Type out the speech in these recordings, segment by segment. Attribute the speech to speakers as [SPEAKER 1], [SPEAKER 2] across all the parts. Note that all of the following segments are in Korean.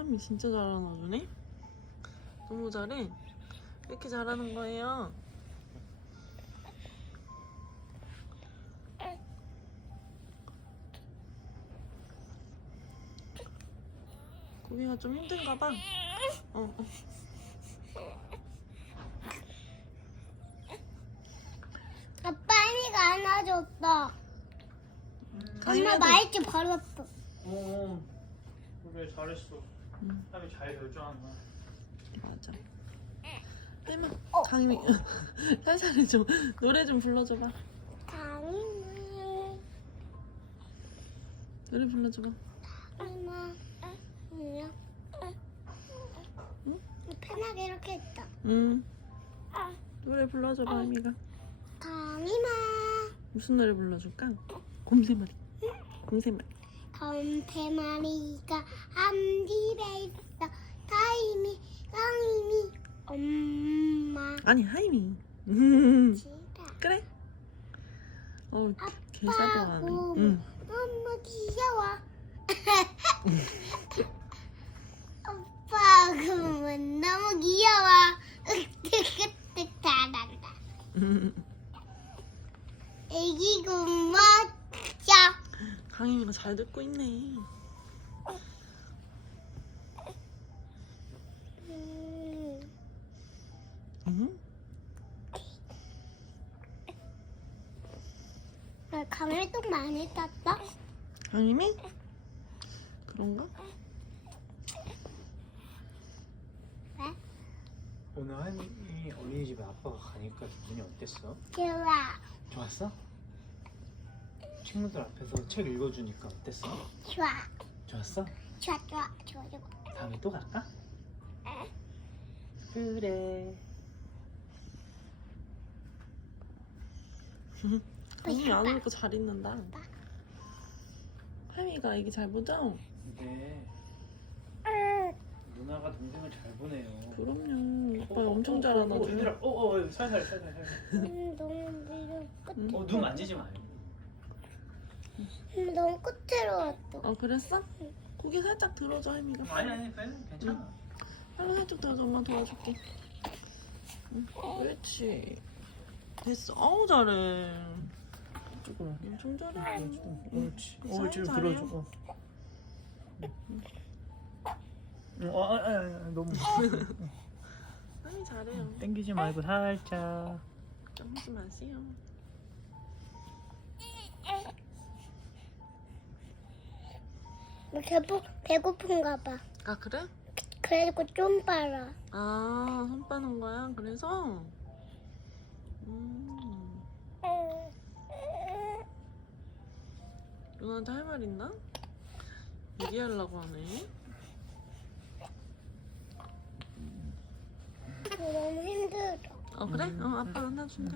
[SPEAKER 1] 한미 진짜 잘 안아주네. 너무 잘해. 왜 이렇게 잘하는 거예요? 고기가 좀 힘든가 봐. 어.
[SPEAKER 2] 아빠 이미가 안아줬어. 엄마 말지 버렸어.
[SPEAKER 3] 그래 잘했어. 하면 잘 결정한 거야.
[SPEAKER 1] 맞아. 할머, 강림이 살살 해줘. 노래 좀 불러줘봐.
[SPEAKER 2] 강이는
[SPEAKER 1] 노래 불러줘봐.
[SPEAKER 2] 엄마 그냥
[SPEAKER 1] 응?
[SPEAKER 2] 편하게 이렇게 했다.
[SPEAKER 1] 노래 불러줘봐, 할미가.
[SPEAKER 2] 강이마
[SPEAKER 1] 무슨 노래 불러줄까? 곰새머리. 곰새머리.
[SPEAKER 2] 곰새마리가 한 집에 있어. 강이미 엄마
[SPEAKER 1] 아니, 하이미.
[SPEAKER 2] 집에.
[SPEAKER 1] 그래? 개사도하네.
[SPEAKER 2] 아빠하고 너무 귀여워. 오빠하고 너무 귀여워. 뜩뜩뜩 잘한다. 애기고 멋져.
[SPEAKER 1] 강림이가 잘 듣고 있네. 응?
[SPEAKER 2] 강을 또 많이 땄다.
[SPEAKER 1] 강림이? 그런가?
[SPEAKER 2] 왜?
[SPEAKER 3] 오늘 한이 어린이집에 아빠가 가니까 기분이 어땠어?
[SPEAKER 2] 좋아.
[SPEAKER 3] 좋았어? 친구들 앞에서 책 읽어주니까 어땠어?
[SPEAKER 2] 좋아.
[SPEAKER 3] 좋았어?
[SPEAKER 2] 좋아.
[SPEAKER 3] 다음에 또 갈까? 그래.
[SPEAKER 1] 강림이 안 울고 잘 있는다. 할미가 애기 잘 보죠?
[SPEAKER 3] 이게 누나가 동생을 잘 보네요.
[SPEAKER 1] 그럼요. 오빠 엄청 잘 안아줘.
[SPEAKER 3] 힘들어. 살살.
[SPEAKER 2] 너무 밀어.
[SPEAKER 3] 눈 만지지 마요.
[SPEAKER 2] 너무 끝으로 왔어.
[SPEAKER 1] 그랬어? 고개 살짝 들어줘, 할미가.
[SPEAKER 3] 아니 괜찮아.
[SPEAKER 1] 빨리 살짝 들어줘. 엄마 도와줄게. 그렇지. 됐어. 어우, 잘해. 조금 엄청 잘해.
[SPEAKER 3] 옳지.
[SPEAKER 1] 사인
[SPEAKER 3] 지금
[SPEAKER 1] 잘해요?
[SPEAKER 3] 들어줘. 너무
[SPEAKER 1] 할미 잘해요.
[SPEAKER 3] 땡기지 말고 살짝.
[SPEAKER 1] 하지 마세요.
[SPEAKER 2] 배고픈가 봐.
[SPEAKER 1] 아, 그래?
[SPEAKER 2] 그래도 좀 빨아.
[SPEAKER 1] 손 빠는 거야? 그래서? 누나한테 할 말 있나? 얘기하려고 하네.
[SPEAKER 2] 너무 힘들어.
[SPEAKER 1] 그래? 아빠 안아준대.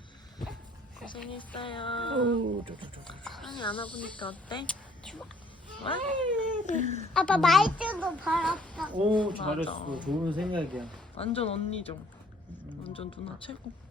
[SPEAKER 1] 고생했어요. 한이 안아보니까 어때?
[SPEAKER 2] 좋아.
[SPEAKER 1] 와?
[SPEAKER 2] 아빠 말투도 벌었어.
[SPEAKER 3] 오
[SPEAKER 1] 잘했어.
[SPEAKER 3] 좋은 생각이야.
[SPEAKER 1] 완전 언니죠. 완전 누나 최고.